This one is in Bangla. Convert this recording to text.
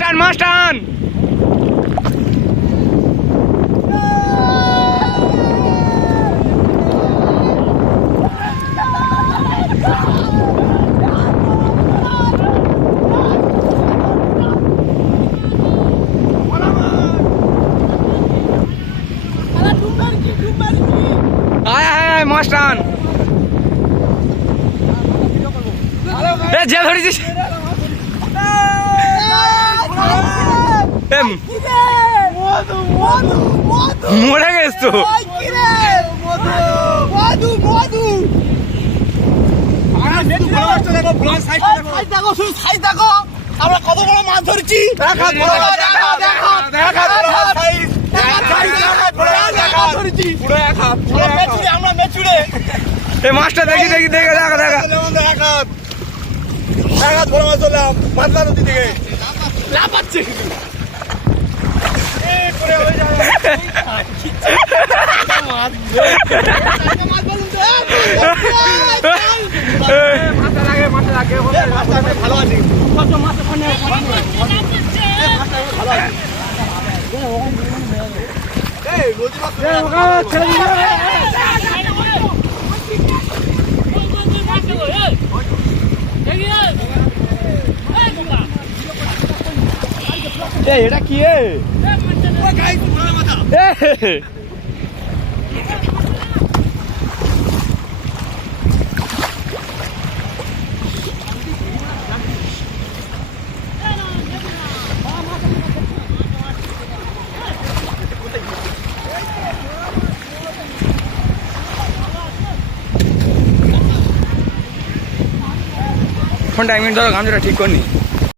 টান মাছ টান। আয় আয় আয় মাছ টান। এ যে ধরেছিস মরে গেছ তো। আমরা কত বড় মাছ ধরছি। আমরা মেচুড়ে এই মাছটা দেখি দেখি দেখে দেখা দেখা বড় মাছ ধরলাম মাতলা নদী থেকে লাফাচ্ছে। ভালো আছে এটা কি ফোনটা 1 মিনিট ধরো, গামছাটা ঠিক করনি।